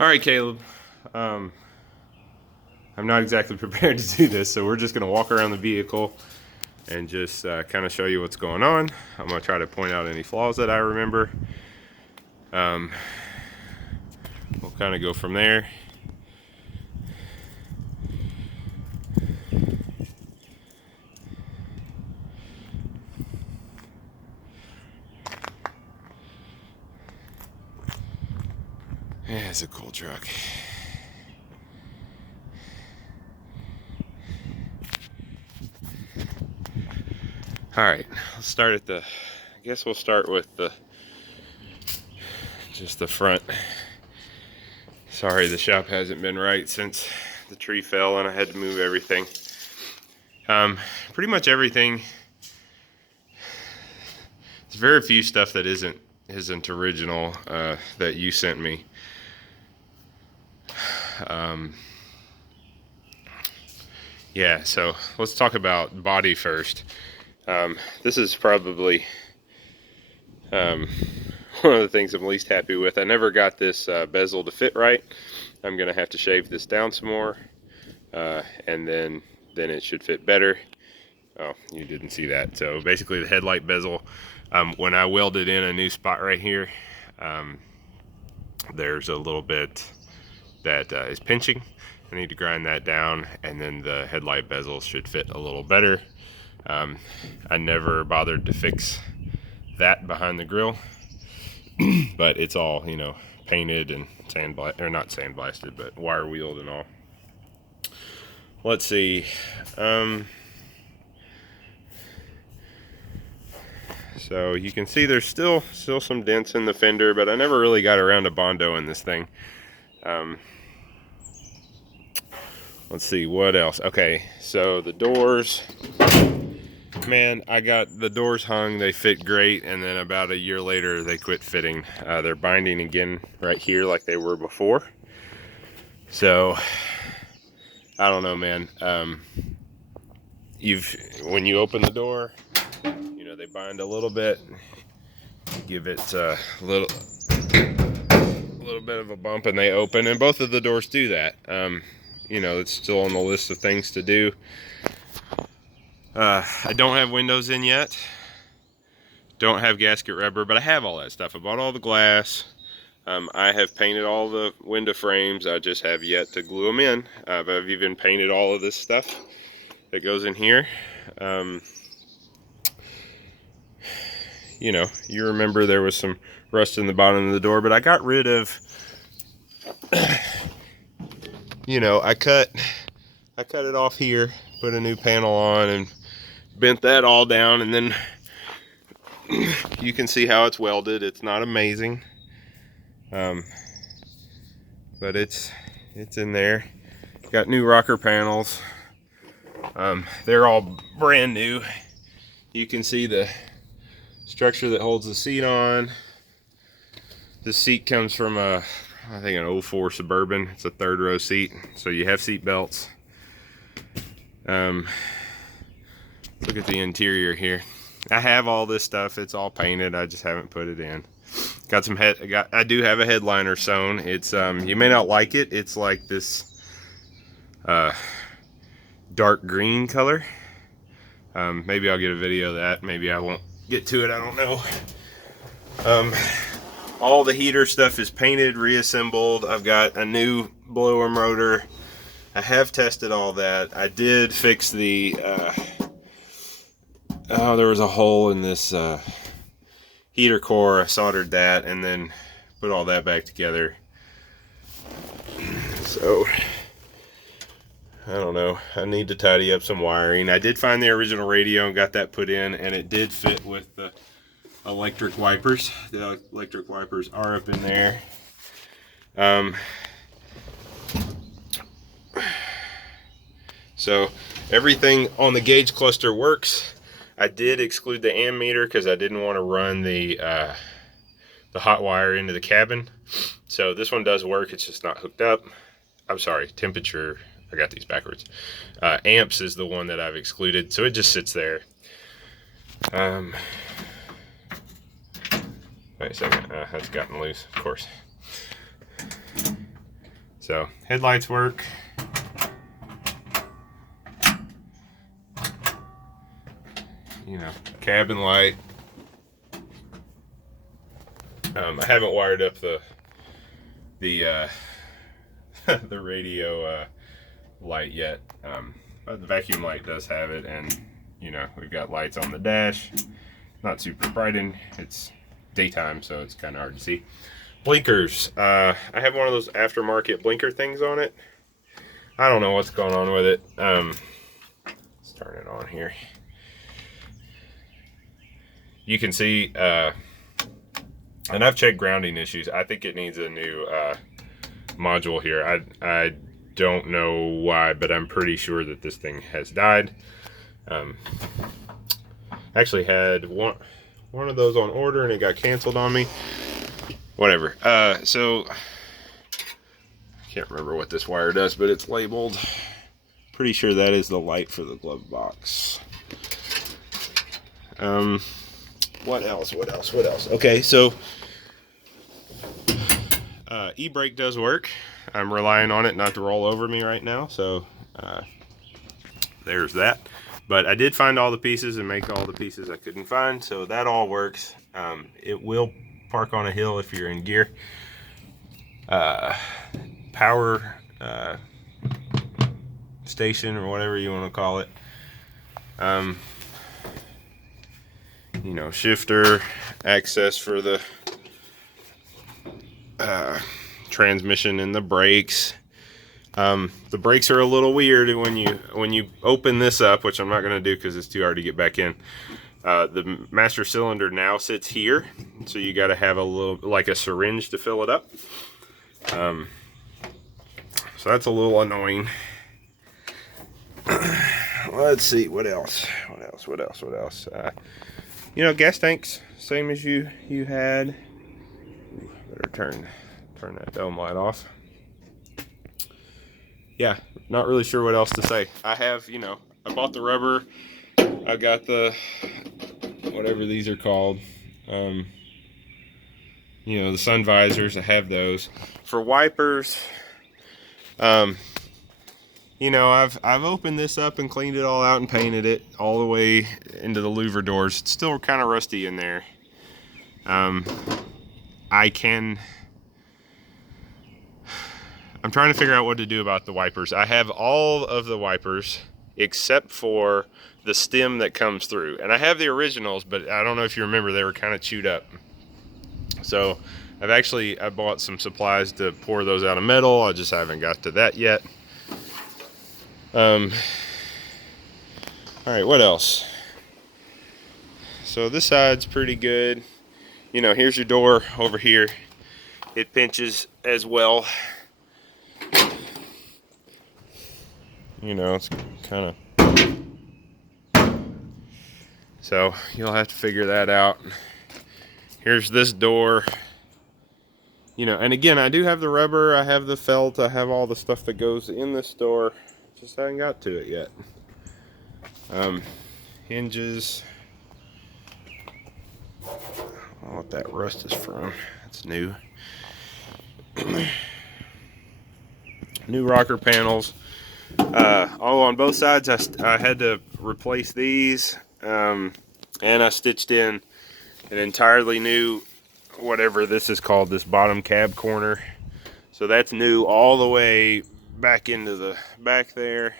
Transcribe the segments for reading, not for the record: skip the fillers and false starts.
All right, Caleb. Um, I'm not exactly prepared to do this, so we're just going to walk around the vehicle and just kind of show you what's going on. I'm going to try to point out any flaws that I remember. Um, we'll kind of go from there. Yeah, it's a cool truck. All right, let's start at I guess we'll start with just the front. Sorry, the shop hasn't been right since the tree fell and I had to move everything. Pretty much everything. There's very few stuff that isn't original that you sent me. Yeah, so let's talk about body first. This is probably one of the things I'm least happy with. I never got this bezel to fit right. I'm gonna have to shave this down some more, and then it should fit better. Oh, you didn't see that. So basically, the headlight bezel, when I welded in a new spot right here, there's a little bit that is pinching. I need to grind that down, and then the headlight bezel should fit a little better. I never bothered to fix that behind the grill, but it's all, painted and not sandblasted, but wire wheeled and all. Let's see. So you can see there's still some dents in the fender, but I never really got around to Bondo in this thing. Let's see what else. Okay, so the doors, man, I got the doors hung. They fit great, and then about a year later, they quit fitting. They're binding again right here like they were before. So I don't know, man. When you open the door, they bind a little bit, give it a little bit of a bump, and they open. And both of the doors do that. It's still on the list of things to do. I don't have windows in yet. Don't have gasket rubber, but I have all that stuff. I bought all the glass. I have painted all the window frames. I just have yet to glue them in. But I've even painted all of this stuff that goes in here. You remember there was some rust in the bottom of the door, but I got rid of, I cut it off here, put a new panel on, and bent that all down, and then you can see how it's welded. It's not amazing, but it's in there. Got new rocker panels. They're all brand new. You can see the structure that holds the seat on. The seat comes from I think an 04 Suburban. It's a third row seat, so you have seat belts. Look at the interior here. I have all this stuff. It's all painted. I just haven't put it in. I do have a headliner sewn. It's you may not like it. It's like this dark green color. Maybe I'll get a video of that. Maybe I won't get to it. I don't know. All the heater stuff is painted, reassembled. I've got a new blower motor. I have tested all that. I did fix the there was a hole in this heater core. I soldered that and then put all that back together. So I don't know. I need to tidy up some wiring. I did find the original radio and got that put in, and it did fit with the electric wipers. The electric wipers are up in there. So everything on the gauge cluster works. I did exclude the ammeter because I didn't want to run the hot wire into the cabin. So this one does work. It's just not hooked up. I'm sorry, temperature. I got these backwards. Amps is the one that I've excluded, so it just sits there. Wait a second, that's gotten loose, of course. So headlights work. You know, cabin light. I haven't wired up the the radio light yet, but the vacuum light does have it, and you know, we've got lights on the dash. Not super bright, it's daytime, so it's kind of hard to see. Blinkers. I have one of those aftermarket blinker things on it. I don't know what's going on with it. Let's turn it on here. You can see, and I've checked grounding issues. I think it needs a new module here. I don't know why, but I'm pretty sure that this thing has died. Actually had one of those on order and it got canceled on me. Whatever. So I can't remember what this wire does, but it's labeled. Pretty sure that is the light for the glove box. What else? Okay, so e-brake does work. I'm relying on it not to roll over me right now, so there's that. But I did find all the pieces and make all the pieces I couldn't find, so that all works. It will park on a hill if you're in gear. Power station, or whatever you want to call it. You know, shifter, access for the transmission and the brakes. The brakes are a little weird when you open this up, which I'm not going to do because it's too hard to get back in. The master cylinder now sits here, so you got to have a little, like a syringe to fill it up. So that's a little annoying. Let's see, what else? You know, gas tanks, same as you had. Ooh, better turn that dome light off. Yeah, not really sure what else to say. I have, you know, I bought the rubber. I got the, whatever these are called. You know, the sun visors, I have those. For wipers, you know, I've opened this up and cleaned it all out and painted it all the way into the louver doors. It's still kind of rusty in there. I'm trying to figure out what to do about the wipers. I have all of the wipers except for the stem that comes through. And I have the originals, but I don't know if you remember, they were kind of chewed up. So I bought some supplies to pour those out of metal. I just haven't got to that yet. All right, what else? So this side's pretty good. You know, here's your door over here. It pinches as well. You know, it's kind of, so you'll have to figure that out. Here's this door. You know, and again, I do have the rubber, I have the felt, I have all the stuff that goes in this door. Just haven't got to it yet. Hinges. I don't know what that rust is from. It's new. New rocker panels. All on both sides. I had to replace these, and I stitched in an entirely new, whatever this is called, this bottom cab corner. So that's new all the way back into the back there.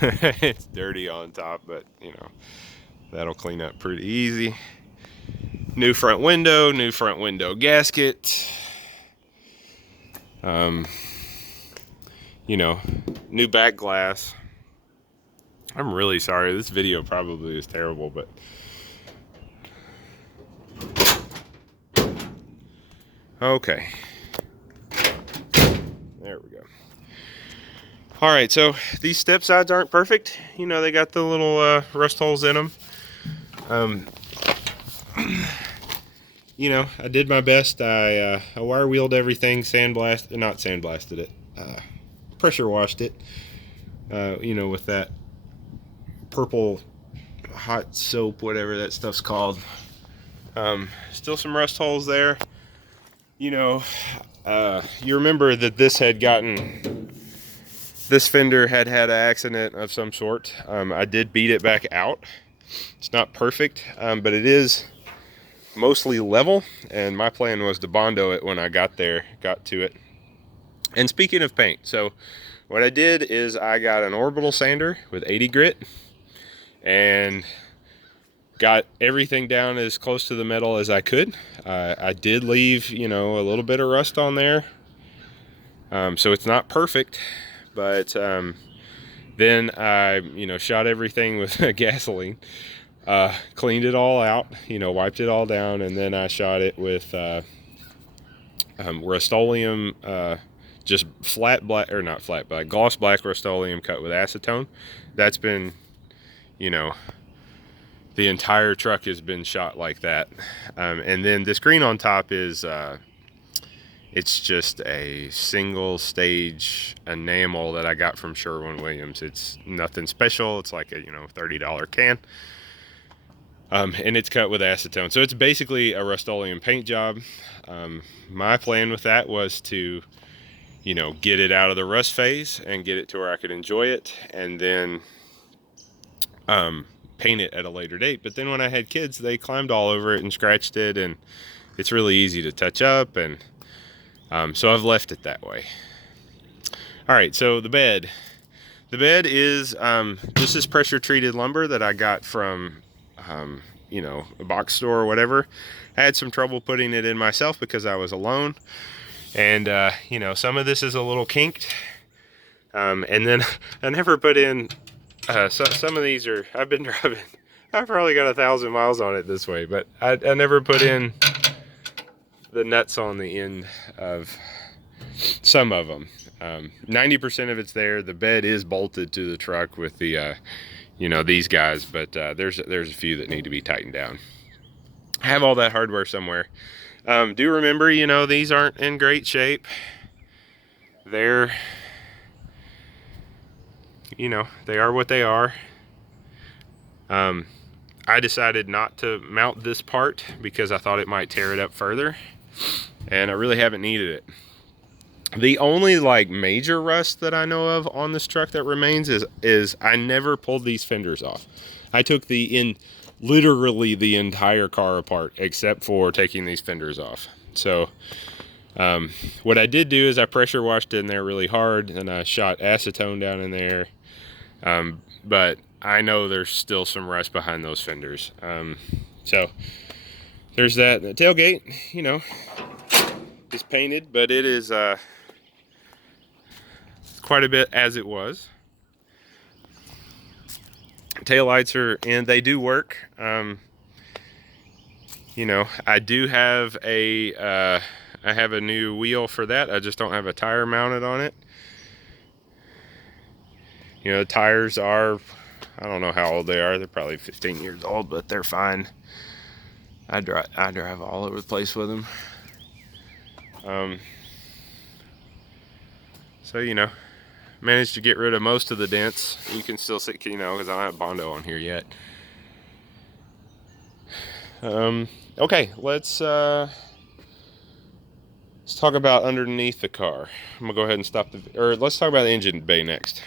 It's dirty on top, but you know, that'll clean up pretty easy. New front window gasket. You know, new back glass. I'm really sorry, this video probably is terrible, but okay, there we go. All right, so these step sides aren't perfect. You know, they got the little rust holes in them. You know, I did my best. I wire wheeled everything, not sandblasted it, pressure washed it, you know, with that purple hot soap, whatever that stuff's called. Still some rust holes there. you know, you remember that this fender had an accident of some sort. I did beat it back out. It's not perfect, but it is mostly level, and my plan was to Bondo it when I got to it. And speaking of paint, so what I did is I got an orbital sander with 80 grit and got everything down as close to the metal as I could. I did leave, a little bit of rust on there, so it's not perfect, but then I, shot everything with gasoline, cleaned it all out, wiped it all down, and then I shot it with Rust-Oleum, just flat black, or not flat black, gloss black Rust-Oleum cut with acetone. That's been, the entire truck has been shot like that. And then this green on top is, it's just a single stage enamel that I got from Sherwin-Williams. It's nothing special. It's like a, $30 can. And it's cut with acetone. So it's basically a Rust-Oleum paint job. My plan with that was to, get it out of the rust phase and get it to where I could enjoy it, and then paint it at a later date. But then when I had kids, they climbed all over it and scratched it, and it's really easy to touch up, and so I've left it that way. All right, so the bed is this is pressure treated lumber that I got from a box store or whatever. I had some trouble putting it in myself because I was alone, and some of this is a little kinked, and then I never put in some of these are, I've been driving, I've probably got 1,000 miles on it this way, but I never put in the nuts on the end of some of them. 90% of it's there. The bed is bolted to the truck with the these guys, but there's a few that need to be tightened down. I have all that hardware somewhere. Do remember, these aren't in great shape. They're, they are what they are. I decided not to mount this part because I thought it might tear it up further, and I really haven't needed it. The only major rust that I know of on this truck that remains is I never pulled these fenders off. I took literally the entire car apart except for taking these fenders off. So what I did do is I pressure washed in there really hard, and I shot acetone down in there. But I know there's still some rust behind those fenders. So there's that. The tailgate, is painted, but it is quite a bit as it was. Tail lights are in, they do work. I do have I have a new wheel for that. I just don't have a tire mounted on it. The tires are, I don't know how old they are. They're probably 15 years old, but they're fine. I drive all over the place with them. So, managed to get rid of most of the dents. You can still see, because I don't have Bondo on here yet. Okay, let's talk about underneath the car. I'm gonna go ahead and let's talk about the engine bay next.